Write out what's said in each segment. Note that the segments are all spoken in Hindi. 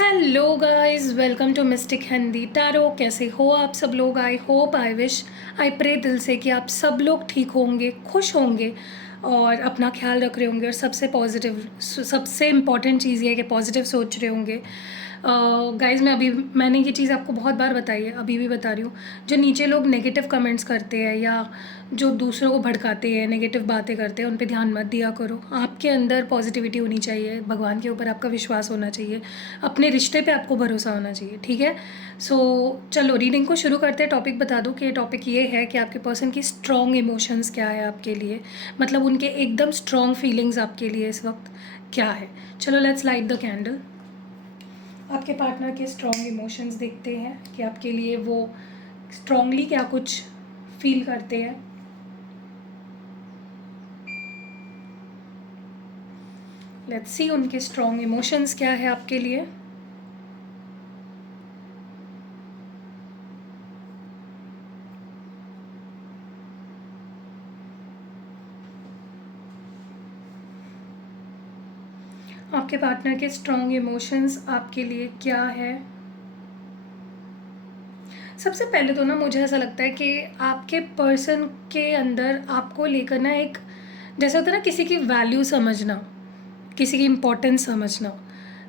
Hello guys, welcome to Mystic Hindi Tarot. कैसे हो आप सब लोग? I hope, I wish, I pray दिल से कि आप सब लोग ठीक होंगे, खुश होंगे और अपना ख्याल रख रहे होंगे। और सबसे पॉजिटिव, सबसे इम्पॉर्टेंट चीज़ ये है कि पॉजिटिव सोच रहे होंगे। गाइस, मैंने ये चीज़ आपको बहुत बार बताई है, अभी भी बता रही हूँ। जो नीचे लोग नेगेटिव कमेंट्स करते हैं या जो दूसरों को भड़काते हैं, नेगेटिव बातें करते हैं, उन पे ध्यान मत दिया करो। आपके अंदर पॉजिटिविटी होनी चाहिए, भगवान के ऊपर आपका विश्वास होना चाहिए, अपने रिश्ते पे आपको भरोसा होना चाहिए। ठीक है, सो चलो रीडिंग को शुरू करते हैं। टॉपिक बता दूं कि टॉपिक ये है कि आपके पर्सन की स्ट्रॉन्ग इमोशंस क्या है आपके लिए, मतलब उनके एकदम स्ट्रॉन्ग फीलिंग्स आपके लिए इस वक्त क्या है। चलो लेट्स लाइट द कैंडल। आपके पार्टनर के स्ट्रॉन्ग इमोशंस देखते हैं कि आपके लिए वो स्ट्रॉन्गली क्या कुछ फील करते हैं। लेट्स सी उनके स्ट्रॉन्ग इमोशंस क्या है आपके लिए। आपके पार्टनर के स्ट्रॉन्ग इमोशंस आपके लिए क्या है। सबसे पहले तो ना मुझे ऐसा लगता है कि आपके पर्सन के अंदर आपको लेकर ना एक, जैसे होता है ना किसी की वैल्यू समझना, किसी की इम्पोर्टेंस समझना,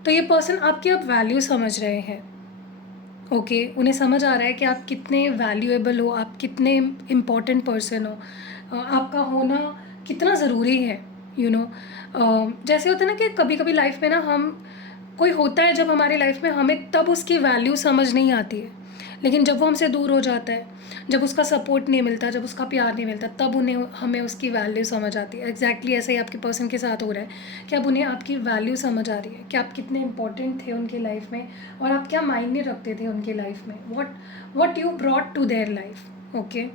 तो ये पर्सन आपकी अब वैल्यू समझ रहे हैं। ओके, उन्हें समझ आ रहा है कि आप कितने वैल्यूएबल हो, आप कितने इम्पोर्टेंट पर्सन हो, आपका होना कितना ज़रूरी है। यू नो, जैसे होता है ना कि कभी कभी लाइफ में ना हम, कोई होता है जब हमारी लाइफ में, हमें तब उसकी वैल्यू समझ नहीं आती है, लेकिन जब वो हमसे दूर हो जाता है, जब उसका सपोर्ट नहीं मिलता, जब उसका प्यार नहीं मिलता, तब उन्हें हमें उसकी वैल्यू समझ आती है। एग्जैक्टली ऐसे ही आपके पर्सन के साथ हो रहा है कि अब उन्हें आपकी वैल्यू समझ आ रही है कि आप कितने इंपॉर्टेंट थे उनकी लाइफ में और आप क्या मायने रखते थे उनकी लाइफ में, what you brought to their life. Okay,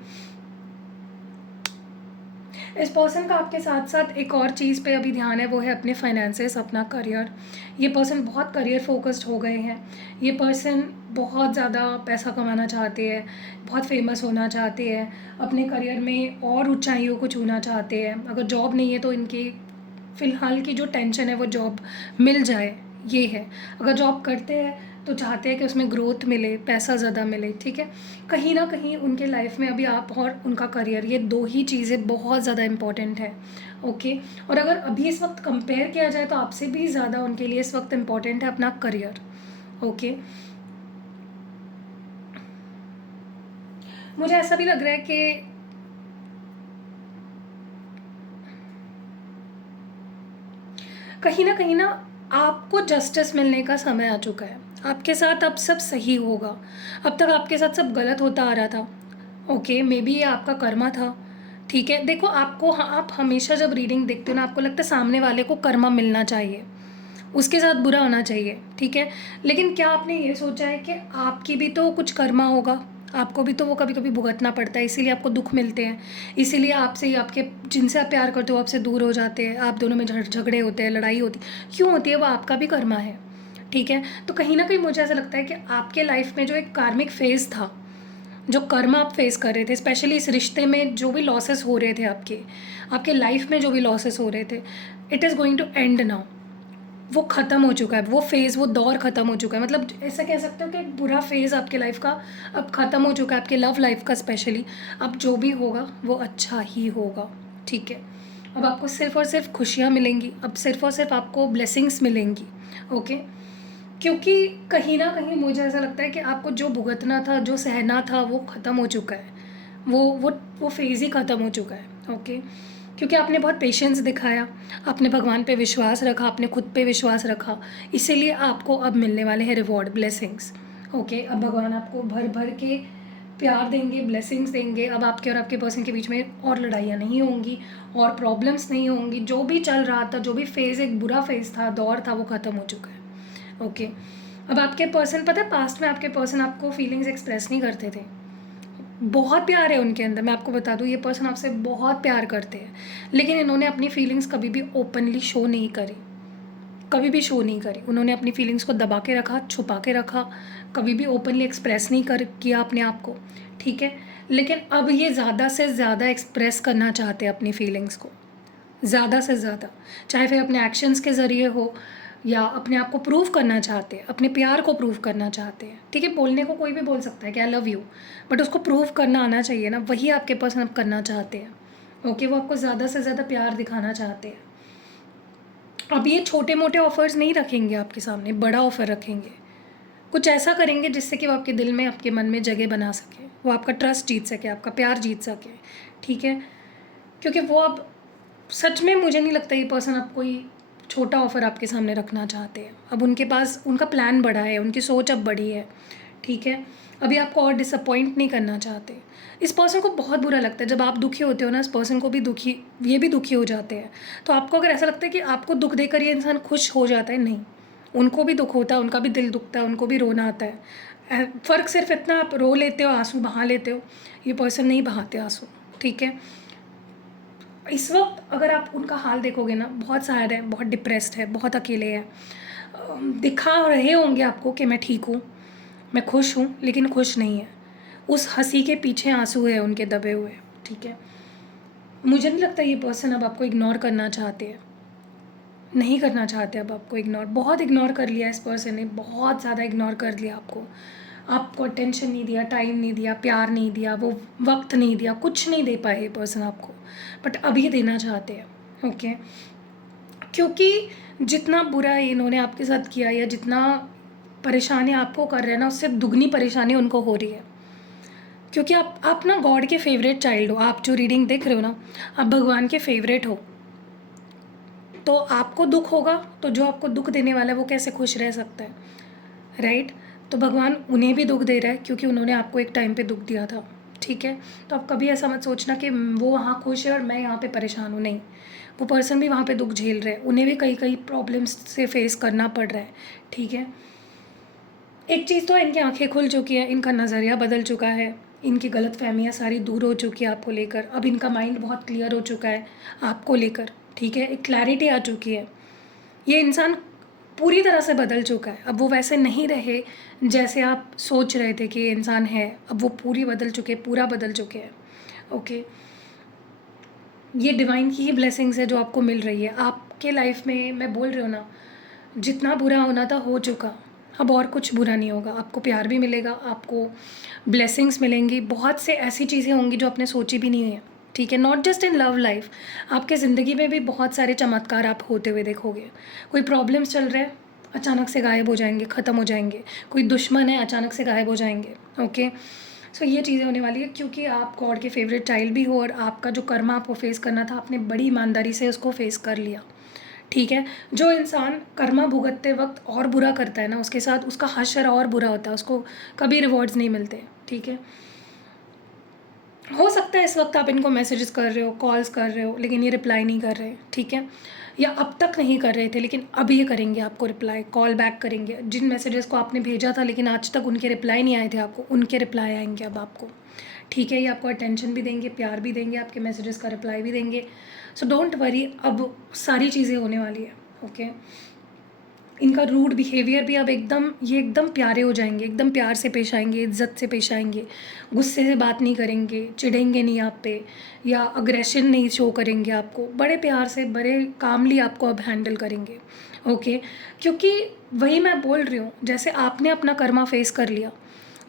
इस पर्सन का आपके साथ साथ एक और चीज़ पे अभी ध्यान है, वो है अपने फाइनेंसेस, अपना करियर। ये पर्सन बहुत करियर फोकस्ड हो गए हैं। ये पर्सन बहुत ज़्यादा पैसा कमाना चाहते हैं, बहुत फेमस होना चाहते हैं, अपने करियर में और ऊंचाइयों को छूना चाहते हैं। अगर जॉब नहीं है तो इनकी फ़िलहाल की जो टेंशन है वो जॉब मिल जाए, ये है। अगर जॉब करते हैं तो चाहते हैं कि उसमें ग्रोथ मिले, पैसा ज़्यादा मिले। ठीक है, कहीं ना कहीं उनके लाइफ में अभी आप और उनका करियर, ये दो ही चीज़ें बहुत ज़्यादा इम्पॉर्टेंट है। ओके, और अगर अभी इस वक्त कंपेयर किया जाए तो आपसे भी ज़्यादा उनके लिए इस वक्त इम्पॉर्टेंट है अपना करियर। ओके, मुझे ऐसा भी लग रहा है कि कहीं ना आपको जस्टिस मिलने का समय आ चुका है। आपके साथ अब सब सही होगा। अब तक आपके साथ सब गलत होता आ रहा था। ओके, मे बी ये आपका कर्मा था। ठीक है, देखो आपको, आप हमेशा जब रीडिंग देखते हो ना, आपको लगता है सामने वाले को कर्मा मिलना चाहिए, उसके साथ बुरा होना चाहिए। ठीक है, लेकिन क्या आपने ये सोचा है कि आपकी भी तो कुछ कर्मा होगा, आपको भी तो वो कभी कभी भुगतना पड़ता है, इसीलिए आपको दुख मिलते हैं, इसीलिए आपसे, आपके जिनसे आप प्यार करते हो आपसे दूर हो जाते हैं, आप दोनों में झगड़े होते हैं, लड़ाई होती, क्यों होती है? वो आपका भी कर्मा है। ठीक है, तो कहीं ना कहीं मुझे ऐसा लगता है कि आपके लाइफ में जो एक कार्मिक फेज था, जो कर्म आप फेस कर रहे थे, स्पेशली इस रिश्ते में जो भी लॉसेस हो रहे थे, आपके आपके लाइफ में जो भी लॉसेस हो रहे थे, it is going to end now. वो ख़त्म हो चुका है, वो फेज़, वो दौर ख़त्म हो चुका है। मतलब ऐसा कह सकते हो कि एक बुरा फेज़ आपके लाइफ का अब ख़त्म हो चुका है, आपके लव लाइफ का स्पेशली। अब जो भी होगा वो अच्छा ही होगा। ठीक है, अब आपको सिर्फ़ और सिर्फ खुशियाँ मिलेंगी, अब सिर्फ़ और सिर्फ आपको ब्लेसिंग्स मिलेंगी। ओके, क्योंकि कहीं ना कहीं मुझे ऐसा लगता है कि आपको जो भुगतना था, जो सहना था, वो ख़त्म हो चुका है। वो फेज़ ही ख़त्म हो चुका है। ओके, क्योंकि आपने बहुत पेशेंस दिखाया, आपने भगवान पे विश्वास रखा, आपने खुद पे विश्वास रखा, इसीलिए आपको अब मिलने वाले हैं रिवॉर्ड, ब्लेसिंग्स। ओके, अब भगवान आपको भर भर के प्यार देंगे, ब्लेसिंग्स देंगे। अब आपके और आपके पर्सन के बीच में और लड़ाइयाँ नहीं होंगी, और प्रॉब्लम्स नहीं होंगी। जो भी चल रहा था, जो भी फेज़, एक बुरा फेज़ था, दौर था, वो ख़त्म हो चुका है। ओके, अब आपके पर्सन, पता है पास्ट में आपके पर्सन आपको फीलिंग्स एक्सप्रेस नहीं करते थे। बहुत प्यार है उनके अंदर, मैं आपको बता दूँ, ये पर्सन आपसे बहुत प्यार करते हैं, लेकिन इन्होंने अपनी फीलिंग्स कभी भी ओपनली शो नहीं करी, कभी भी शो नहीं करी। उन्होंने अपनी फीलिंग्स को दबा के रखा, छुपा के रखा, कभी भी ओपनली एक्सप्रेस नहीं कर किया अपने आप को। ठीक है, लेकिन अब ये ज़्यादा से ज़्यादा एक्सप्रेस करना चाहते हैं अपनी फीलिंग्स को, ज़्यादा से ज़्यादा, चाहे फिर अपने एक्शंस के ज़रिए हो या अपने आप को प्रूव करना चाहते हैं, अपने प्यार को प्रूव करना चाहते हैं, ठीक है। बोलने को कोई भी बोल सकता है कि आई लव यू, बट उसको प्रूव करना आना चाहिए ना, वही आपके पर्सन अब करना चाहते हैं। ओके, वो आपको ज़्यादा से ज़्यादा प्यार दिखाना चाहते हैं। अब ये छोटे मोटे ऑफ़र्स नहीं रखेंगे आपके सामने, बड़ा ऑफ़र रखेंगे। कुछ ऐसा करेंगे जिससे कि वो आपके दिल में, आपके मन में जगह बना सके, वो आपका ट्रस्ट जीत सके, आपका प्यार जीत सके, ठीक है। क्योंकि वो अब सच में मुझे नहीं लगता ये पर्सन अब कोई छोटा ऑफ़र आपके सामने रखना चाहते हैं। अब उनके पास उनका प्लान बड़ा है, उनकी सोच अब बड़ी है, ठीक है। अभी आपको और डिसअपॉइंट नहीं करना चाहते। इस पर्सन को बहुत बुरा लगता है जब आप दुखी होते हो ना, इस पर्सन को भी दुखी, ये भी दुखी हो जाते हैं। तो आपको अगर ऐसा लगता है कि आपको दुख देकर ये इंसान खुश हो जाता है, नहीं, उनको भी दुख होता है, उनका भी दिल दुखता है, उनको भी रोना आता है। फ़र्क सिर्फ इतना, आप रो लेते हो, आंसू बहा लेते हो, ये पर्सन नहीं बहाते आंसू, ठीक है। इस वक्त अगर आप उनका हाल देखोगे ना, बहुत सैड है, बहुत डिप्रेस्ड है, बहुत अकेले है। दिखा रहे होंगे आपको कि मैं ठीक हूँ, मैं खुश हूँ, लेकिन खुश नहीं है। उस हंसी के पीछे आंसू है उनके दबे हुए, ठीक है। मुझे नहीं लगता ये पर्सन अब आपको इग्नोर करना चाहते हैं, नहीं करना चाहते अब आपको इग्नोर। बहुत इग्नोर कर लिया इस पर्सन ने, बहुत ज़्यादा इग्नोर कर लिया आपको। आपको अटेंशन नहीं दिया, टाइम नहीं दिया, प्यार नहीं दिया, वो वक्त नहीं दिया, कुछ नहीं दे पाए ये पर्सन आपको, बट अभी देना चाहते हैं। ओके, क्योंकि जितना बुरा इन्होंने आपके साथ किया या जितना परेशानी आपको कर रहे हैं ना, उससे दुगनी परेशानी उनको हो रही है। क्योंकि आप ना गॉड के फेवरेट चाइल्ड हो, आप जो रीडिंग देख रहे हो ना, आप भगवान के फेवरेट हो। तो आपको दुख होगा तो जो आपको दुख देने वाला है वो कैसे खुश रह सकता है, राइट। तो भगवान उन्हें भी दुख दे रहा है क्योंकि उन्होंने आपको एक टाइम पे दुख दिया था, ठीक है। तो आप कभी ऐसा मत सोचना कि वो वहाँ खुश है और मैं यहाँ पे परेशान हूँ, नहीं। वो पर्सन भी वहाँ पे दुख झेल रहे हैं, उन्हें भी कई कई प्रॉब्लम्स से फेस करना पड़ रहा है, ठीक है। एक चीज़ तो, इनकी आंखें खुल चुकी है, इनका नज़रिया बदल चुका है, इनकी गलतफहमियाँ सारी दूर हो चुकी है आपको लेकर। अब इनका माइंड बहुत क्लियर हो चुका है आपको लेकर, ठीक है। एक क्लैरिटी आ चुकी है, ये इंसान पूरी तरह से बदल चुका है। अब वो वैसे नहीं रहे जैसे आप सोच रहे थे कि ये इंसान है, अब वो पूरी बदल चुके, पूरा बदल चुके हैं, ओके। ये डिवाइन की ही ब्लेसिंग्स है जो आपको मिल रही है आपके लाइफ में। मैं बोल रही हूँ ना, जितना बुरा होना था हो चुका, अब और कुछ बुरा नहीं होगा। आपको प्यार भी मिलेगा, आपको ब्लेसिंग्स मिलेंगी, बहुत से ऐसी चीज़ें होंगी जो आपने सोची भी नहीं है, ठीक है। Not just in love life, आपके ज़िंदगी में भी बहुत सारे चमत्कार आप होते हुए देखोगे। कोई प्रॉब्लम्स चल रहे हैं, अचानक से गायब हो जाएंगे, ख़त्म हो जाएंगे। कोई दुश्मन है, अचानक से गायब हो जाएंगे, ओके। सो ये चीज़ें होने वाली है क्योंकि आप गॉड के फेवरेट चाइल्ड भी हो और आपका जो कर्मा आपको फेस करना था, आपने बड़ी ईमानदारी से उसको फेस कर लिया, ठीक है। जो इंसान कर्मा भुगतते वक्त और बुरा करता है ना, उसके साथ उसका हश्र और बुरा होता है, उसको कभी रिवॉर्ड्स नहीं मिलते, ठीक है। हो सकता है इस वक्त आप इनको मैसेजेस कर रहे हो, कॉल्स कर रहे हो, लेकिन ये रिप्लाई नहीं कर रहे, ठीक है। या अब तक नहीं कर रहे थे लेकिन अब ये करेंगे आपको रिप्लाई, कॉल बैक करेंगे। जिन मैसेजेस को आपने भेजा था लेकिन आज तक उनके रिप्लाई नहीं आए थे आपको, उनके रिप्लाई आएंगे अब आपको, ठीक है। ये आपको अटेंशन भी देंगे, प्यार भी देंगे, आपके मैसेजेस का रिप्लाई भी देंगे। सो डोंट वरी, अब सारी चीज़ें होने वाली है, ओके। इनका रूड बिहेवियर भी अब एकदम, ये एकदम प्यारे हो जाएंगे, एकदम प्यार से पेश आएंगे, इज्जत से पेश आएंगे, गुस्से से बात नहीं करेंगे, चिढ़ेंगे नहीं आप पे, या अग्रेशन नहीं शो करेंगे आपको, बड़े प्यार से, बड़े कामली आपको अब हैंडल करेंगे, ओके। क्योंकि वही मैं बोल रही हूँ, जैसे आपने अपना कर्मा फेस कर लिया,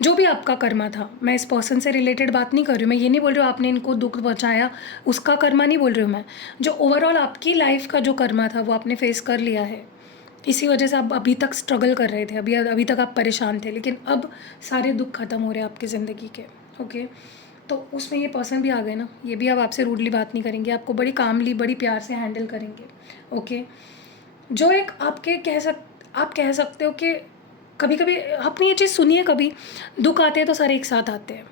जो भी आपका कर्मा था, मैं इस पर्सन से रिलेटेड बात नहीं कर रही हूँ, मैं ये नहीं बोल रही हूँ आपने इनको दुख पहुँचाया, उसका कर्मा नहीं बोल रही हूँ मैं। जो ओवरऑल आपकी लाइफ का जो कर्मा था वो आपने फेस कर लिया है, इसी वजह से आप अभी तक स्ट्रगल कर रहे थे, अभी तक आप परेशान थे, लेकिन अब सारे दुख खत्म हो रहे हैं आपकी ज़िंदगी के, ओके। तो उसमें ये पर्सन भी आ गए ना, ये भी अब आपसे रूडली बात नहीं करेंगे, आपको बड़ी कामली, बड़ी प्यार से हैंडल करेंगे, ओके। जो एक आपके आप कह सकते हो कि कभी कभी आपने ये चीज़ सुनी है, कभी दुख आते हैं तो सारे एक साथ आते हैं,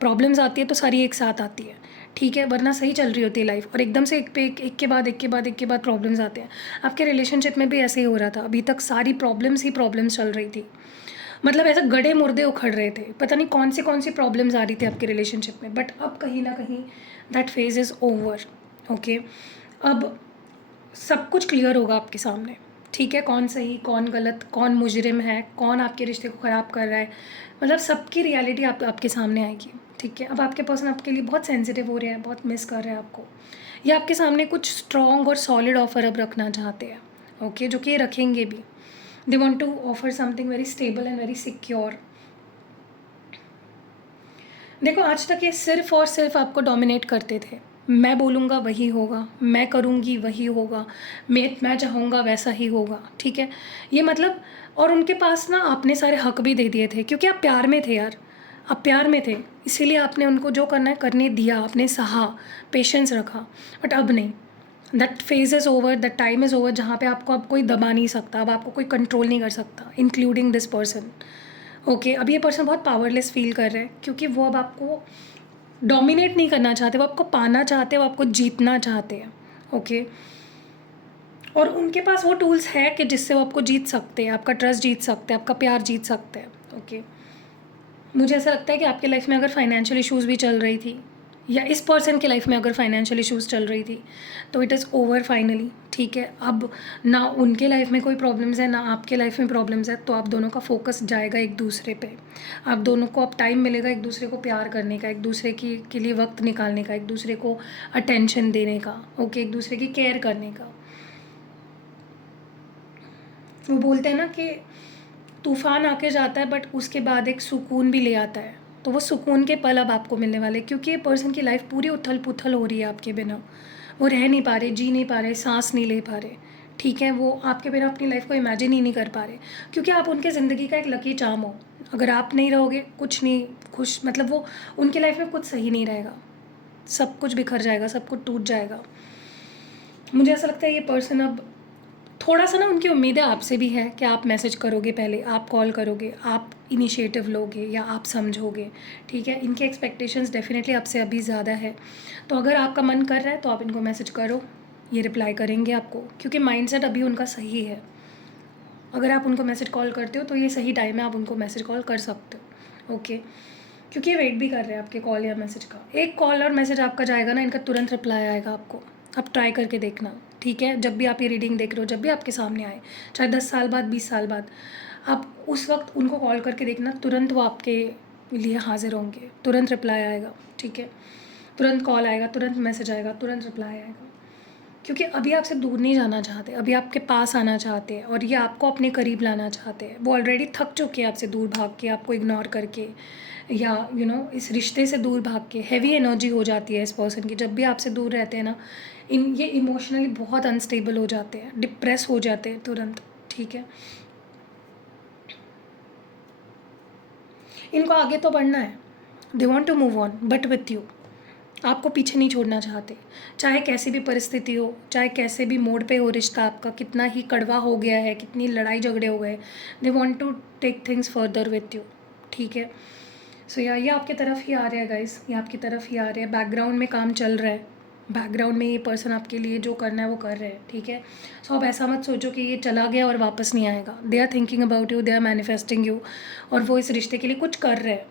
प्रॉब्लम्स आती है तो सारी एक साथ आती है, ठीक है। वरना सही चल रही होती है लाइफ और एकदम से एक पे एक के बाद एक के बाद एक के बाद प्रॉब्लम्स आते हैं। आपके रिलेशनशिप में भी ऐसे ही हो रहा था, अभी तक सारी प्रॉब्लम्स ही प्रॉब्लम्स चल रही थी, मतलब ऐसे गड़े मुर्दे उखड़ रहे थे, पता नहीं कौन सी प्रॉब्लम्स आ रही थी आपके रिलेशनशिप में। बट अब कहीं ना कहीं that phase is over, okay. अब सब कुछ क्लियर होगा आपके सामने, ठीक है। कौन सही, कौन गलत, कौन मुजरिम है, कौन आपके रिश्ते को ख़राब कर रहा है, मतलब सबकी रियलिटी आपके सामने आएगी, ठीक है। अब आपके पर्सन आपके लिए बहुत सेंसिटिव हो रहे हैं, बहुत मिस कर रहे हैं आपको, ये आपके सामने कुछ स्ट्रॉन्ग और सॉलिड ऑफर अब रखना चाहते हैं, ओके, जो कि ये रखेंगे भी। They want to offer something very stable and very secure. देखो, आज तक ये सिर्फ और सिर्फ आपको डोमिनेट करते थे। मैं बोलूँगा वही होगा, मैं करूँगी वही होगा, मैं चाहूँगा वैसा ही होगा, ठीक है। ये मतलब, और उनके पास ना आपने सारे हक भी दे दिए थे, क्योंकि आप प्यार में थे यार, आप प्यार में थे, इसीलिए आपने उनको जो करना है करने दिया, आपने सहा, पेशेंस रखा। बट अब नहीं, that phase is over, that time is over, जहाँ पे आपको अब कोई दबा नहीं सकता, अब आपको कोई कंट्रोल नहीं कर सकता, इंक्लूडिंग दिस पर्सन। ओके, अब ये पर्सन बहुत पावरलेस फील कर रहे हैं, क्योंकि वो अब आपको डोमिनेट नहीं करना चाहते, वो आपको पाना चाहते हैं, वो आपको जीतना चाहते हैं। ओके, और उनके पास वो टूल्स है कि जिससे वो आपको जीत सकते हैं, आपका ट्रस्ट जीत सकते हैं, आपका प्यार जीत सकते हैं। ओके, मुझे ऐसा लगता है कि आपके लाइफ में अगर फाइनेंशियल इश्यूज़ भी चल रही थी, या इस पर्सन की लाइफ में अगर फाइनेंशियल इश्यूज़ चल रही थी, तो इट इज़ ओवर फाइनली, ठीक है। अब ना उनके लाइफ में कोई प्रॉब्लम्स है, ना आपके लाइफ में प्रॉब्लम्स है, तो आप दोनों का फोकस जाएगा एक दूसरे पे। आप दोनों को अब टाइम मिलेगा एक दूसरे को प्यार करने का, एक दूसरे की के लिए वक्त निकालने का, एक दूसरे को अटेंशन देने का, ओके, एक दूसरे की केयर करने का। वो बोलते हैं ना कि तूफ़ान आके जाता है, बट उसके बाद एक सुकून भी ले आता है। तो वो सुकून के पल अब आपको मिलने वाले, क्योंकि ये पर्सन की लाइफ पूरी उथल पुथल हो रही है आपके बिना। वो रह नहीं पा रहे, जी नहीं पा रहे, सांस नहीं ले पा रहे, ठीक है। वो आपके बिना अपनी लाइफ को इमेजिन ही नहीं कर पा रहे, क्योंकि आप उनके ज़िंदगी का एक लकी चार्म हो। अगर आप नहीं रहोगे, कुछ नहीं खुश, मतलब वो उनकी लाइफ में कुछ सही नहीं रहेगा, सब कुछ बिखर जाएगा, सब कुछ टूट जाएगा। मुझे ऐसा लगता है ये पर्सन अब थोड़ा सा ना, उनकी उम्मीदें आपसे भी है कि आप मैसेज करोगे, पहले आप कॉल करोगे, आप इनिशिएटिव लोगे या आप समझोगे, ठीक है। इनके एक्सपेक्टेशंस डेफिनेटली आपसे अभी ज़्यादा है। तो अगर आपका मन कर रहा है तो आप इनको मैसेज करो, ये रिप्लाई करेंगे आपको, क्योंकि माइंडसेट अभी उनका सही है। अगर आप उनको मैसेज कॉल करते हो तो ये सही टाइम है, आप उनको मैसेज कॉल कर सकते हो। ओके, क्योंकि ये वेट भी कर रहे हैं आपके कॉल या मैसेज का। एक कॉल और मैसेज आपका जाएगा ना, इनका तुरंत रिप्लाई आएगा आपको। आप ट्राई करके देखना, ठीक है। जब भी आप ये रीडिंग देख रहे हो, जब भी आपके सामने आए, चाहे 10 साल बाद, 20 साल बाद, आप उस वक्त उनको कॉल करके देखना, तुरंत वो आपके लिए हाजिर होंगे, तुरंत रिप्लाई आएगा, ठीक है। तुरंत कॉल आएगा, तुरंत मैसेज आएगा, तुरंत रिप्लाई आएगा, क्योंकि अभी आपसे दूर नहीं जाना चाहते, अभी आपके पास आना चाहते हैं, और ये आपको अपने करीब लाना चाहते हैं। वो ऑलरेडी थक चुके हैं आपसे दूर भाग के, आपको इग्नोर करके, या इस रिश्ते से दूर भाग के। हैवी एनर्जी हो जाती है इस पर्सन की, जब भी आपसे दूर रहते हैं ना, ये इमोशनली बहुत अनस्टेबल हो जाते हैं, डिप्रेस हो जाते हैं तुरंत, ठीक है। इनको आगे तो बढ़ना है, they want to move on, but with you. आपको पीछे नहीं छोड़ना चाहते, चाहे कैसी भी परिस्थिति हो, चाहे कैसे भी मोड़ पे हो रिश्ता आपका, कितना ही कड़वा हो गया है, कितनी लड़ाई झगड़े हो गए, they want to take things further with you, ठीक है। सो ये आपकी तरफ ही आ रहे हैं गाइस, ये आपकी तरफ ही आ रहे हैं। बैकग्राउंड में काम चल रहा है, बैकग्राउंड में ये पर्सन आपके लिए जो करना है वो कर रहे हैं, ठीक है। सो आप ऐसा मत सोचो कि ये चला गया और वापस नहीं आएगा। They are thinking about you, they are manifesting you, और वो इस रिश्ते के लिए कुछ कर रहे हैं।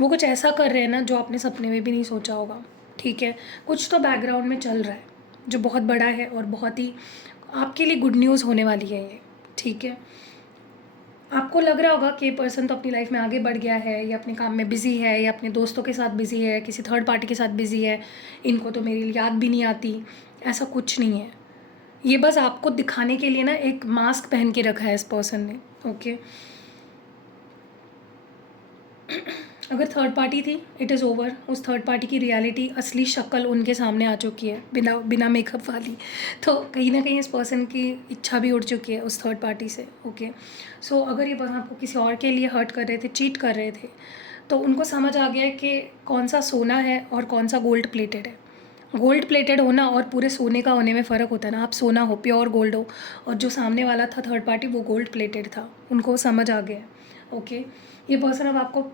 वो कुछ ऐसा कर रहे हैं ना जो आपने सपने में भी नहीं सोचा होगा, ठीक है। कुछ तो बैकग्राउंड में चल रहा है जो बहुत बड़ा है, और बहुत ही आपके लिए गुड न्यूज़ होने वाली है ये, ठीक है। आपको लग रहा होगा कि ये पर्सन तो अपनी लाइफ में आगे बढ़ गया है, या अपने काम में बिज़ी है, या अपने दोस्तों के साथ बिज़ी है, किसी थर्ड पार्टी के साथ बिज़ी है, इनको तो मेरी याद भी नहीं आती। ऐसा कुछ नहीं है, ये बस आपको दिखाने के लिए ना एक मास्क पहन के रखा है इस पर्सन ने, ओके। अगर थर्ड पार्टी थी, इट इज़ ओवर। उस थर्ड पार्टी की रियलिटी, असली शक्ल उनके सामने आ चुकी है, बिना बिना मेकअप वाली। तो कहीं ना कहीं इस पर्सन की इच्छा भी उड़ चुकी है उस थर्ड पार्टी से, ओके। सो अगर ये पर्सन आपको किसी और के लिए हर्ट कर रहे थे, चीट कर रहे थे, तो उनको समझ आ गया है कि कौन सा सोना है और कौन सा गोल्ड प्लेटेड है। गोल्ड प्लेटेड होना और पूरे सोने का होने में फ़र्क होता है ना। आप सोना हो, प्योर गोल्ड हो, और जो सामने वाला था थर्ड पार्टी, वो गोल्ड प्लेटेड था। उनको समझ आ गया, ओके। ये पर्सन अब आपको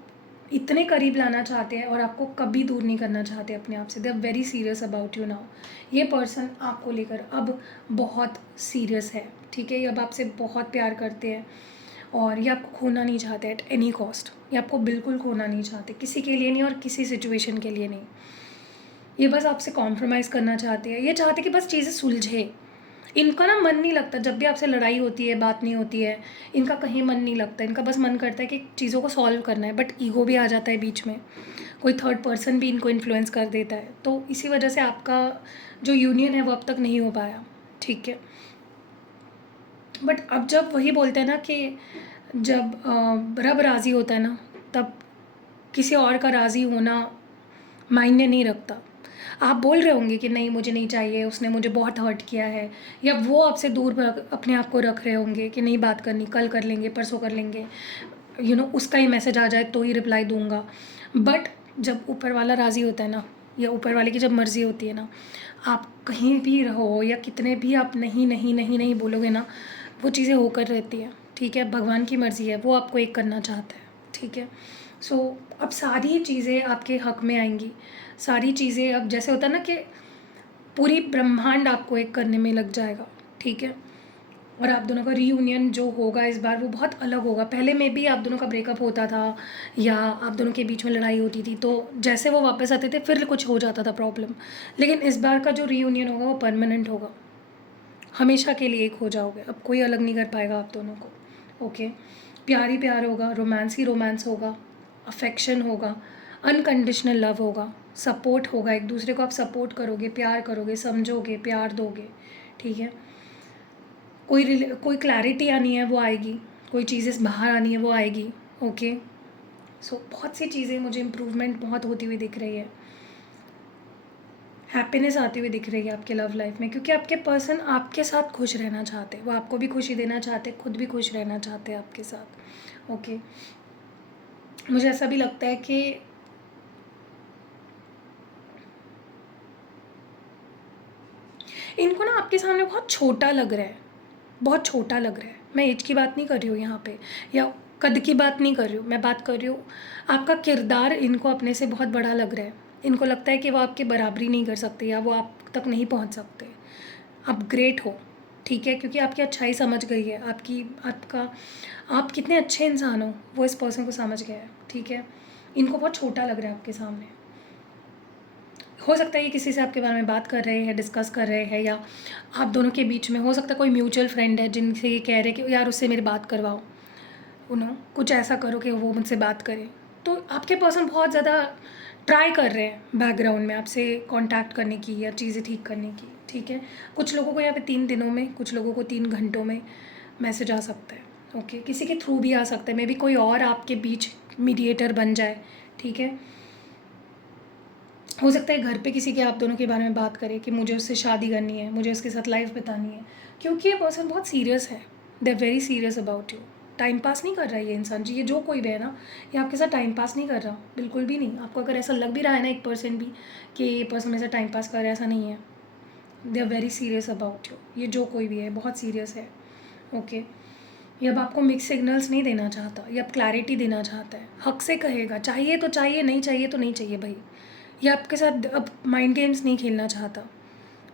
इतने करीब लाना चाहते हैं और आपको कभी दूर नहीं करना चाहते अपने आप से। They are very serious about you now. ये पर्सन आपको लेकर अब बहुत सीरियस है, ठीक है। ये अब आपसे बहुत प्यार करते हैं, और ये आपको खोना नहीं चाहते एट एनी कॉस्ट। ये आपको बिल्कुल खोना नहीं चाहते, किसी के लिए नहीं और किसी सिचुएशन के लिए नहीं। ये बस आपसे कॉम्प्रोमाइज़ करना चाहते हैं। ये चाहते कि बस चीज़ें सुलझे। इनका ना मन नहीं लगता जब भी आपसे लड़ाई होती है, बात नहीं होती है, इनका कहीं मन नहीं लगता। इनका बस मन करता है कि चीज़ों को सॉल्व करना है, बट ईगो भी आ जाता है बीच में, कोई थर्ड पर्सन भी इनको इन्फ्लुएंस कर देता है। तो इसी वजह से आपका जो यूनियन है वो अब तक नहीं हो पाया, ठीक है। बट अब जब वही बोलते हैं ना कि जब रब राज़ी होता है ना, तब किसी और का राज़ी होना मायने नहीं रखता। आप बोल रहे होंगे कि नहीं मुझे नहीं चाहिए, उसने मुझे बहुत हर्ट किया है, या वो आपसे दूर अपने आप को रख रहे होंगे कि नहीं बात करनी, कल कर लेंगे, परसों कर लेंगे, उसका ही मैसेज आ जाए तो ही रिप्लाई दूंगा। बट जब ऊपर वाला राज़ी होता है ना, या ऊपर वाले की जब मर्ज़ी होती है ना, आप कहीं भी रहो या कितने भी आप नहीं नहीं नहीं नहीं बोलोगे ना, वो चीज़ें होकर रहती है। ठीक है, भगवान की मर्ज़ी है, वो आपको एक करना चाहता है। ठीक है, सो अब सारी चीज़ें आपके हक़ में आएंगी। सारी चीज़ें अब जैसे होता है ना कि पूरी ब्रह्मांड आपको एक करने में लग जाएगा। ठीक है, और आप दोनों का रीयूनियन जो होगा इस बार वो बहुत अलग होगा। पहले में भी आप दोनों का ब्रेकअप होता था या आप दोनों के बीच में लड़ाई होती थी, तो जैसे वो वापस आते थे फिर कुछ हो जाता था प्रॉब्लम। लेकिन इस बार का जो रीयूनियन होगा वो परमानेंट होगा, हमेशा के लिए एक हो जाओगे, अब कोई अलग नहीं कर पाएगा आप दोनों को। ओके, प्यार ही प्यार होगा, रोमांस ही रोमांस होगा, अफेक्शन होगा, अनकंडीशनल लव होगा, सपोर्ट होगा, एक दूसरे को आप सपोर्ट करोगे, प्यार करोगे, समझोगे, प्यार दोगे। ठीक है, कोई क्लैरिटी आनी है वो आएगी, कोई चीज़ें बाहर आनी है वो आएगी। ओके, सो बहुत सी चीज़ें मुझे इम्प्रूवमेंट बहुत होती हुई दिख रही है, हैप्पीनेस आती हुई दिख रही है आपके लव लाइफ में, क्योंकि आपके पर्सन आपके साथ खुश रहना चाहते हैं, वो आपको भी खुशी देना चाहते हैं, खुद भी खुश रहना चाहते हैं आपके साथ। ओके, मुझे ऐसा भी लगता है कि इनको ना आपके सामने बहुत छोटा लग रहा है, बहुत छोटा लग रहा है। मैं एज की बात नहीं कर रही हूँ यहाँ पे, या कद की बात नहीं कर रही हूँ, मैं बात कर रही हूँ आपका किरदार इनको अपने से बहुत बड़ा लग रहा है। इनको लगता है कि वो आपकी बराबरी नहीं कर सकते या वो आप तक नहीं पहुँच सकते। आप ग्रेट हो। ठीक है, क्योंकि आपकी अच्छाई समझ गई है, आप कितने अच्छे इंसान हो वो इस पर्सन को समझ गया है। ठीक है, इनको बहुत छोटा लग रहा है आपके सामने। हो सकता है ये किसी से आपके बारे में बात कर रहे हैं, डिस्कस कर रहे हैं, या आप दोनों के बीच में हो सकता है कोई म्यूचुअल फ्रेंड है जिनसे ये कह रहे हैं कि यार उससे मेरी बात करवाओ, कुछ ऐसा करो कि वो मुझसे बात करे। तो आपके पर्सन बहुत ज़्यादा ट्राई कर रहे हैं बैकग्राउंड में आपसे कांटेक्ट करने की या चीज़ें ठीक करने की। ठीक है, कुछ लोगों को यहाँ पे 3 दिनों में, कुछ लोगों को 3 घंटों में मैसेज आ सकता है। ओके, किसी के थ्रू भी आ सकता है, मे बी कोई और आपके बीच मीडिएटर बन जाए। ठीक है, हो सकता है घर पे किसी के आप दोनों के बारे में बात करें कि मुझे उससे शादी करनी है, मुझे उसके साथ लाइफ बितानी है, क्योंकि ये पर्सन बहुत सीरियस है। They are very serious about you. Time pass नहीं कर रहा है ये इंसान जी, ये जो कोई भी है ना, ये आपके साथ टाइम पास नहीं कर रहा, बिल्कुल भी नहीं। आपको अगर ऐसा लग भी रहा है ना 1% भी कि ये पर्सन मेरे साथ टाइम पास कर रहा है, ऐसा नहीं है। They are very serious about you, ये जो कोई भी है बहुत सीरियस है। ओके, ये अब आपको मिक्स सिग्नल्स नहीं देना चाहता, ये अब क्लैरिटी देना चाहता है, हक से कहेगा, चाहिए तो चाहिए, नहीं चाहिए तो नहीं चाहिए भाई। ये आपके साथ अब माइंड गेम्स नहीं खेलना चाहता।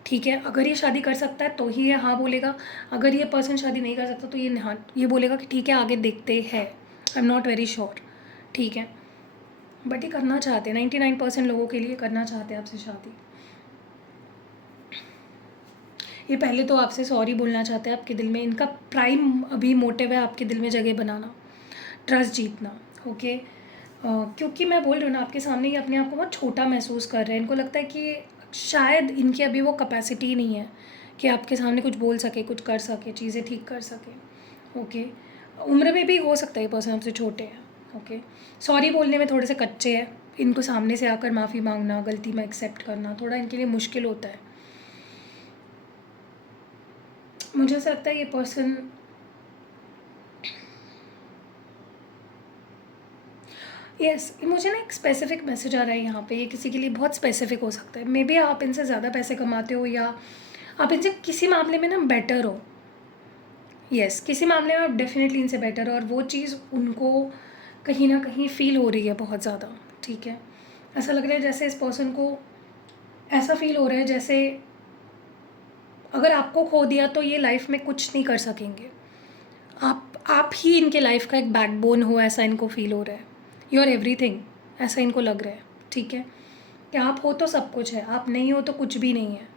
ठीक है, अगर ये शादी कर सकता है तो ही ये हाँ बोलेगा, अगर ये पर्सन शादी नहीं कर सकता तो ये बोलेगा कि ठीक है आगे देखते हैं, I am not very sure. ठीक है, बट ये करना चाहते हैं, 99% लोगों के लिए करना चाहते हैं आपसे शादी। ये पहले तो आपसे सॉरी बोलना चाहते हैं आपके दिल में, इनका प्राइम अभी मोटिव है आपके दिल में जगह बनाना, ट्रस्ट जीतना। ओके, क्योंकि मैं बोल रही हूँ ना आपके सामने ये अपने आप को बहुत छोटा महसूस कर रहे हैं। इनको लगता है कि शायद इनकी अभी वो कैपेसिटी ही नहीं है कि आपके सामने कुछ बोल सके, कुछ कर सके, चीज़ें ठीक कर सके। ओके, उम्र में भी हो सकता है ये पर्सन आपसे छोटे हैं। ओके, सॉरी बोलने में थोड़े से कच्चे हैं, इनको सामने से आकर माफ़ी मांगना, गलती में एक्सेप्ट करना थोड़ा इनके लिए मुश्किल होता है। मुझे ऐसा लगता है ये पर्सन मुझे ना एक स्पेसिफिक मैसेज आ रहा है यहाँ पे, ये किसी के लिए बहुत स्पेसिफिक हो सकता है। मे बी आप इनसे ज़्यादा पैसे कमाते हो, या आप इनसे किसी मामले में ना बेटर हो। किसी मामले में आप डेफिनेटली इनसे बेटर हो, और वो चीज़ उनको कहीं ना कहीं फ़ील हो रही है बहुत ज़्यादा। ठीक है, ऐसा लग रहा है जैसे इस पर्सन को ऐसा फील हो रहा है जैसे अगर आपको खो दिया तो ये लाइफ में कुछ नहीं कर सकेंगे। आप ही इनके लाइफ का एक बैकबोन हो, ऐसा इनको फील हो रहा है। यू आर एवरीथिंग, ऐसा इनको लग रहा है। ठीक है, कि आप हो तो सब कुछ है, आप नहीं हो तो कुछ भी नहीं है।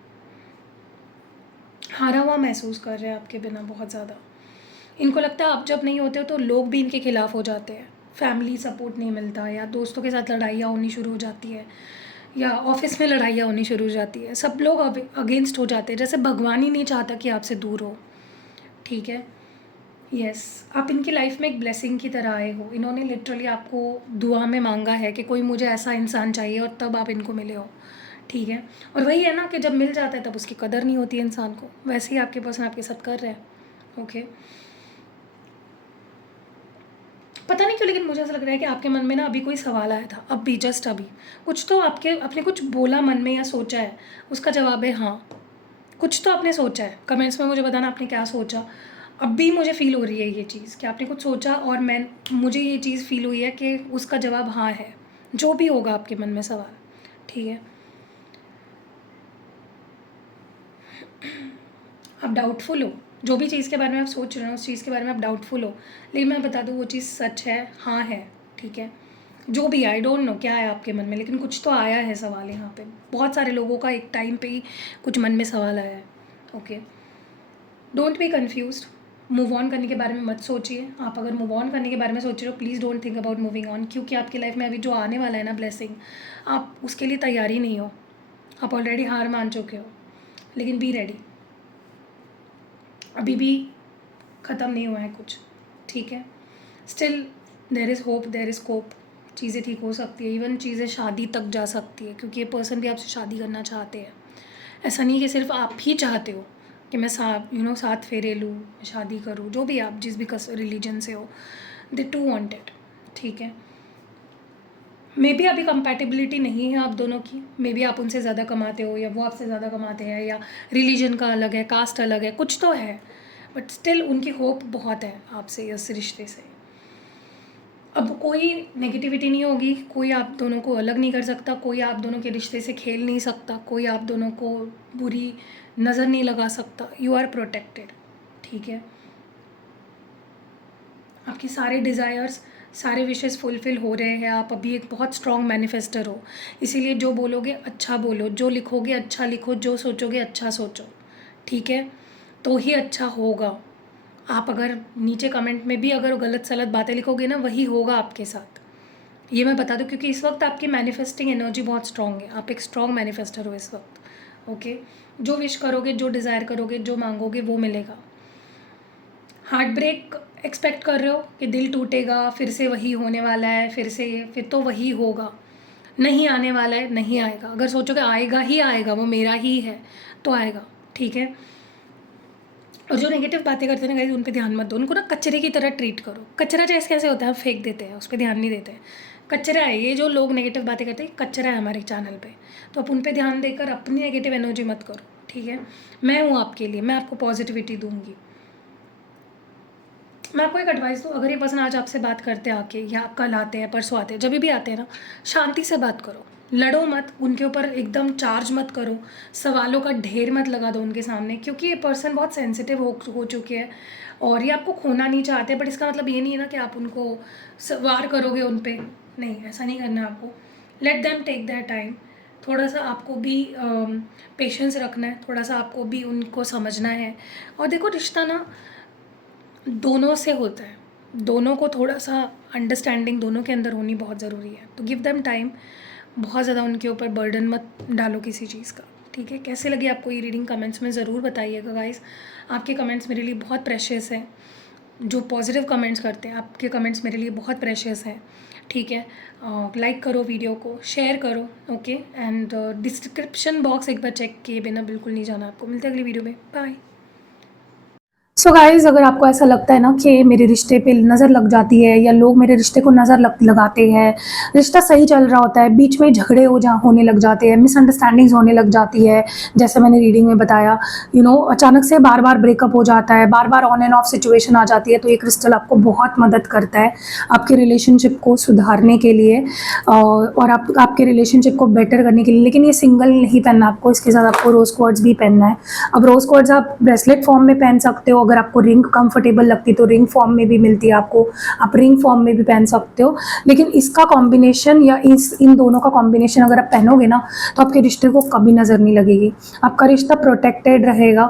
हारा हुआ महसूस कर रहे हैं आपके बिना बहुत ज़्यादा। इनको लगता है आप जब नहीं होते हो तो लोग भी इनके खिलाफ हो जाते हैं, फैमिली सपोर्ट नहीं मिलता, या दोस्तों के साथ लड़ाइयाँ होनी शुरू हो जाती है, या ऑफिस में लड़ाइयाँ होनी शुरू हो जाती है, सब लोग अगेंस्ट हो जाते हैं, जैसे भगवान ही नहीं चाहता कि आपसे दूर हो। ठीक है, यस, आप इनकी लाइफ में एक ब्लेसिंग की तरह आए हो। इन्होंने लिटरली आपको दुआ में मांगा है कि कोई मुझे ऐसा इंसान चाहिए, और तब आप इनको मिले हो। ठीक है, और वही है ना कि जब मिल जाता है तब उसकी कदर नहीं होती इंसान को, वैसे ही आपके पर्सन आपके साथ कर रहे हैं। ओके, पता नहीं क्यों, लेकिन मुझे ऐसा लग रहा है कि आपके मन में ना अभी कोई सवाल आया था, अभी जस्ट अभी कुछ तो आपने कुछ बोला मन में या सोचा है, उसका जवाब है हाँ। कुछ तो आपने सोचा है, कमेंट्स में मुझे बताना आपने क्या सोचा। अभी मुझे फ़ील हो रही है ये चीज़ कि आपने कुछ सोचा, और मुझे ये चीज़ फ़ील हुई है कि उसका जवाब हाँ है, जो भी होगा आपके मन में सवाल। ठीक है, आप डाउटफुल हो, जो भी चीज़ के बारे में आप सोच रहे हो उस चीज़ के बारे में आप डाउटफुल हो, लेकिन मैं बता दूँ वो चीज़ सच है, हाँ है। ठीक है, जो भी आई डोंट नो क्या है आपके मन में, लेकिन कुछ तो आया है सवाल यहाँ पे। बहुत सारे लोगों का एक टाइम पे ही कुछ मन में सवाल आया है। Okay, don't be confused. Move on करने के बारे में मत सोचिए। आप अगर मूव ऑन करने के बारे में सोच रहे हो, please don't think about moving on, क्योंकि आपकी लाइफ में अभी जो आने वाला है ना ब्लेसिंग, आप उसके लिए तैयार ही नहीं हो। आप ऑलरेडी हार मान चुके हो, लेकिन बी रेडी, अभी भी ख़त्म नहीं हुआ है कुछ। ठीक है, still there is hope, there is scope. चीज़ें ठीक हो सकती है, इवन चीज़ें शादी तक जा सकती है, क्योंकि ये पर्सन भी आपसे शादी करना चाहते हैं। ऐसा नहीं कि सिर्फ आप ही चाहते हो कि मैं साथ फेरे लूँ, शादी करूँ, जो भी आप जिस भी रिलीजन से हो, दे टू वांट इट। ठीक है, मे बी अभी कंपैटिबिलिटी नहीं है आप दोनों की, मे बी आप उनसे ज़्यादा कमाते हो या वो आपसे ज़्यादा कमाते हैं, या रिलीजन का अलग है, कास्ट अलग है, कुछ तो है, बट स्टिल उनकी होप बहुत है आपसे इस रिश्ते से। अब कोई नेगेटिविटी नहीं होगी, कोई आप दोनों को अलग नहीं कर सकता, कोई आप दोनों के रिश्ते से खेल नहीं सकता, कोई आप दोनों को बुरी नज़र नहीं लगा सकता। You are protected. ठीक है, आपके सारे डिज़ायर्स, सारे विशेस फुलफ़िल हो रहे हैं। आप अभी एक बहुत स्ट्रॉन्ग मैनिफेस्टर हो, इसीलिए जो बोलोगे अच्छा बोलो, जो लिखोगे अच्छा लिखो, जो सोचोगे अच्छा सोचो। ठीक है, तो ही अच्छा होगा। आप अगर नीचे कमेंट में भी अगर गलत सलत बातें लिखोगे ना, वही होगा आपके साथ। ये मैं बता दूँ, क्योंकि इस वक्त आपकी मैनिफेस्टिंग एनर्जी बहुत स्ट्रॉन्ग है। आप एक स्ट्रॉन्ग मैनिफेस्टर हो इस वक्त। ओके, जो विश करोगे, जो डिज़ायर करोगे, जो मांगोगे वो मिलेगा। हार्ट ब्रेक एक्सपेक्ट कर रहे हो कि दिल टूटेगा, फिर से वही होने वाला है, फिर तो वही होगा, नहीं आने वाला है, नहीं आएगा। अगर सोचोगे आएगा ही आएगा, वो मेरा ही है, तो आएगा। ठीक है, और जो नेगेटिव बातें करते हैं ना गाइस, उन पे ध्यान मत दो। उनको ना कचरे की तरह ट्रीट करो। कचरा जैसे कैसे होता है, हम फेंक देते हैं, उस पर ध्यान नहीं देते हैं। कचरा है ये, जो लोग नेगेटिव बातें करते हैं, कचरा है हमारे चैनल पे। तो आप उन पे ध्यान देकर अपनी नेगेटिव एनर्जी मत करो। ठीक है, मैं हूँ आपके लिए, मैं आपको पॉजिटिविटी दूंगी। मैं आपको एक एडवाइस दूँ, अगर ये पर्सन आज आपसे बात करते हैं आके, या कल आते हैं, परसों आते हैं, जब भी आते हैं ना, शांति से बात करो, लड़ो मत, उनके ऊपर एकदम चार्ज मत करो, सवालों का ढेर मत लगा दो उनके सामने, क्योंकि ये पर्सन बहुत सेंसिटिव हो चुके हैं, और ये आपको खोना नहीं चाहते। बट इसका मतलब ये नहीं है ना कि आप उनको वार करोगे उन पर, नहीं, ऐसा नहीं करना है आपको। Let them take their time. थोड़ा सा आपको भी पेशेंस रखना है, थोड़ा सा आपको भी उनको समझना है। और देखो, रिश्ता ना दोनों से होता है, दोनों को थोड़ा सा अंडरस्टैंडिंग दोनों के अंदर होनी बहुत ज़रूरी है। तो गिव देम टाइम, बहुत ज़्यादा उनके ऊपर बर्डन मत डालो किसी चीज़ का। ठीक है, कैसे लगी आपको ये रीडिंग, कमेंट्स में ज़रूर बताइएगा गाइस। आपके कमेंट्स मेरे लिए बहुत प्रेशियस हैं। जो पॉजिटिव कमेंट्स करते हैं, आपके कमेंट्स मेरे लिए बहुत प्रेशियस हैं। ठीक है, लाइक करो, वीडियो को शेयर करो। ओके, एंड डिस्क्रिप्शन बॉक्स एक बार चेक किए बिना बिल्कुल नहीं जाना आपको। मिलते हैं अगली वीडियो में, बाय। सो गाइज़, अगर आपको ऐसा लगता है ना कि मेरे रिश्ते पे नज़र लग जाती है, या लोग मेरे रिश्ते को नज़र लगाते हैं, रिश्ता सही चल रहा होता है, बीच में झगड़े होने लग जाते हैं, मिसअंडरस्टैंडिंग्स होने लग जाती है, जैसे मैंने रीडिंग में बताया, अचानक से बार बार ब्रेकअप हो जाता है, बार बार ऑन एंड ऑफ सिचुएशन आ जाती है, तो ये क्रिस्टल आपको बहुत मदद करता है आपके रिलेशनशिप को सुधारने के लिए, और आपके रिलेशनशिप को बेटर करने के लिए। लेकिन ये सिंगल नहीं पहनना आपको, इसके साथ आपको रोज़ क्वार्ट्ज भी पहनना है। अब रोज़ क्वार्ट्ज आप ब्रेसलेट फॉर्म में पहन सकते हो, अगर आपको रिंग कंफर्टेबल लगती है तो रिंग फॉर्म में भी मिलती है आपको, आप रिंग फॉर्म में भी पहन सकते हो। लेकिन इसका कॉम्बिनेशन, या इन दोनों का कॉम्बिनेशन अगर आप पहनोगे ना, तो आपके रिश्ते को कभी नज़र नहीं लगेगी, आपका रिश्ता प्रोटेक्टेड रहेगा,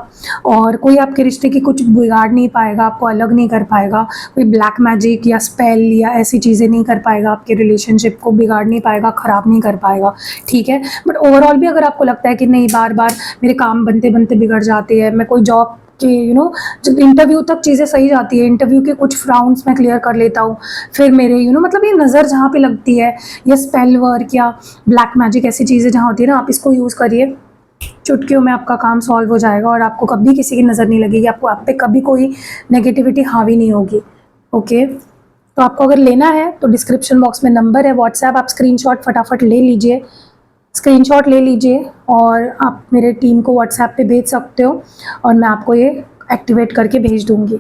और कोई आपके रिश्ते की कुछ बिगाड़ नहीं पाएगा, आपको अलग नहीं कर पाएगा, कोई ब्लैक मैजिक या स्पेल या ऐसी चीज़ें नहीं कर पाएगा, आपके रिलेशनशिप को बिगाड़ नहीं पाएगा, ख़राब नहीं कर पाएगा। ठीक है, बट ओवरऑल भी अगर आपको लगता है कि नहीं, बार बार मेरे काम बनते बनते बिगड़ जाते हैं, मैं कोई जॉब कि जब इंटरव्यू तक चीज़ें सही जाती है, इंटरव्यू के कुछ राउंड्स मैं क्लियर कर लेता हूँ, फिर मेरे मतलब ये नज़र जहाँ पे लगती है, या स्पेल वर्क या ब्लैक मैजिक ऐसी चीज़ें जहाँ होती है ना, आप इसको यूज़ करिए, चुटकियों में आपका काम सॉल्व हो जाएगा और आपको कभी किसी की नज़र नहीं लगेगी, आपको आप पे कभी कोई नेगेटिविटी हावी नहीं होगी। ओके, तो आपको अगर लेना है तो डिस्क्रिप्शन बॉक्स में नंबर है व्हाट्सएप, आप स्क्रीनशॉट फटाफट ले लीजिए, स्क्रीनशॉट ले लीजिए और आप मेरे टीम को व्हाट्सएप पे भेज सकते हो और मैं आपको ये एक्टिवेट करके भेज दूँगी।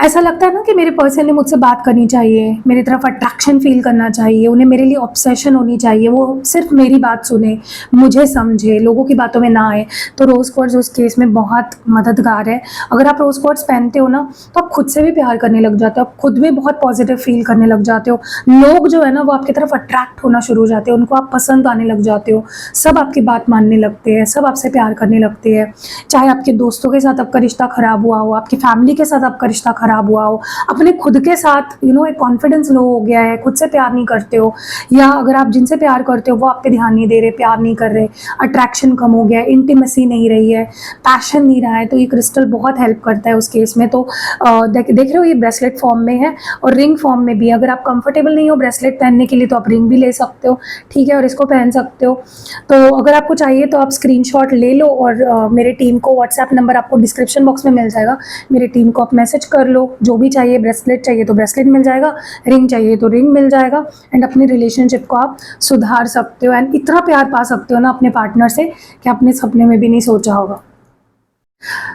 ऐसा लगता है ना कि मेरे पर्सन ने मुझसे बात करनी चाहिए, मेरी तरफ अट्रैक्शन फ़ील करना चाहिए, उन्हें मेरे लिए ऑब्सेशन होनी चाहिए, वो सिर्फ मेरी बात सुने, मुझे समझे, लोगों की बातों में ना आए। तो रोज़ क्वार्ट्ज़ उस केस में बहुत मददगार है। अगर आप रोज़ क्वार्ट्ज़ पहनते हो ना, तो आप खुद से भी प्यार करने लग जाते हो, आप खुद भी बहुत पॉजिटिव फ़ील करने लग जाते हो। लोग जो है ना, वो आपकी तरफ अट्रैक्ट होना शुरू हो जाते हैं, उनको आप पसंद आने लग जाते हो, सब आपकी बात मानने लगते हैं, सब आपसे प्यार करने लगते हैं। चाहे आपके दोस्तों के साथ आपका रिश्ता ख़राब हुआ हो, आपकी फैमिली के साथ आपका रिश्ता ख़राब हुआ हो, अपने खुद के साथ एक कॉन्फिडेंस लो हो गया है, खुद से प्यार नहीं करते हो, या अगर आप जिनसे प्यार करते हो वो आप पे ध्यान नहीं दे रहे, प्यार नहीं कर रहे, अट्रैक्शन कम हो गया है, इंटीमेसी नहीं रही है, पैशन नहीं रहा है, तो ये क्रिस्टल बहुत हेल्प करता है उस केस में। तो देख रहे हो, ये ब्रेसलेट फॉर्म में है और रिंग फॉर्म में भी। अगर आप कंफर्टेबल नहीं हो ब्रेसलेट पहनने के लिए तो आप रिंग भी ले सकते हो, ठीक है, और इसको पहन सकते हो। तो अगर आपको चाहिए तो आप स्क्रीनशॉट ले लो और मेरे टीम को व्हाट्सएप नंबर आपको डिस्क्रिप्शन बॉक्स में मिल जाएगा, मेरी टीम को आप मैसेज कर लो, जो भी चाहिए, ब्रेसलेट चाहिए तो ब्रेसलेट मिल जाएगा, रिंग चाहिए तो रिंग मिल जाएगा, एंड अपनी रिलेशनशिप को आप सुधार सकते हो एंड इतना प्यार पा सकते हो ना अपने पार्टनर से कि आपने सपने में भी नहीं सोचा होगा।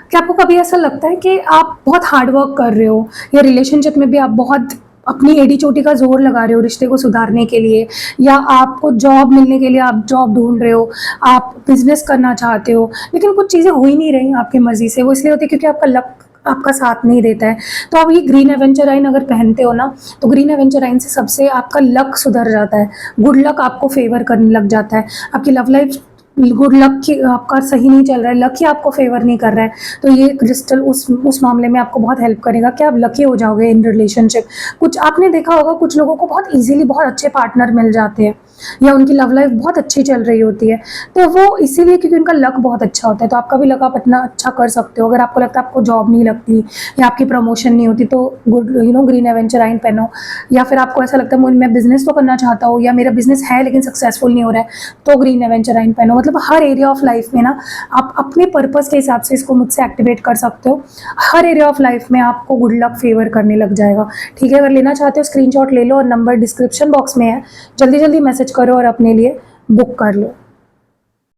क्या आपको कभी ऐसा लगता है कि आप बहुत हार्ड वर्क कर रहे हो, या रिलेशनशिप में भी आप बहुत अपनी एड़ी चोटी का जोर लगा रहे हो रिश्ते को सुधारने के लिए, या आपको जॉब मिलने के लिए आप जॉब ढूंढ रहे हो, आप बिजनेस करना चाहते हो, लेकिन कुछ चीज़ें हो ही नहीं रही आपकी मर्जी से? वो इसलिए होती है क्योंकि आपका लक आपका साथ नहीं देता है। तो आप ये ग्रीन एवेंचराइन अगर पहनते हो ना, तो ग्रीन एवेंचराइन से सबसे आपका लक सुधर जाता है, गुड लक आपको फेवर करने लग जाता है, आपकी लव लाइफ गुड लक की आपका सही नहीं चल रहा है, लक ही आपको फेवर नहीं कर रहा है, तो ये क्रिस्टल उस मामले में आपको बहुत हेल्प करेगा कि आप लकी हो जाओगे इन रिलेशनशिप। कुछ आपने देखा होगा, कुछ लोगों को बहुत इजीली बहुत अच्छे पार्टनर मिल जाते हैं, या उनकी लव लाइफ बहुत अच्छी चल रही होती है, तो वो इसीलिए क्योंकि उनका लक बहुत अच्छा होता है। तो आपका भी लक आप इतना अच्छा कर सकते हो। अगर आपको लगता है आपको जॉब नहीं लगती या आपकी प्रमोशन नहीं होती, तो गुड ग्रीन एवेंचराइन पहनो। या फिर आपको ऐसा लगता है मैं बिजनेस तो करना चाहता हूँ, या मेरा बिजनेस है लेकिन सक्सेसफुल नहीं हो रहा है, तो ग्रीन एवेंचराइन पहनो। मतलब हर एरिया ऑफ लाइफ में ना आप अपने पर्पस के हिसाब से इसको मुझसे एक्टिवेट कर सकते हो, हर एरिया ऑफ लाइफ में आपको गुड लक फेवर करने लग जाएगा, ठीक है। अगर लेना चाहते हो स्क्रीनशॉट ले लो और नंबर डिस्क्रिप्शन बॉक्स में है, जल्दी जल्दी मैसेज करो और अपने लिए बुक कर लो।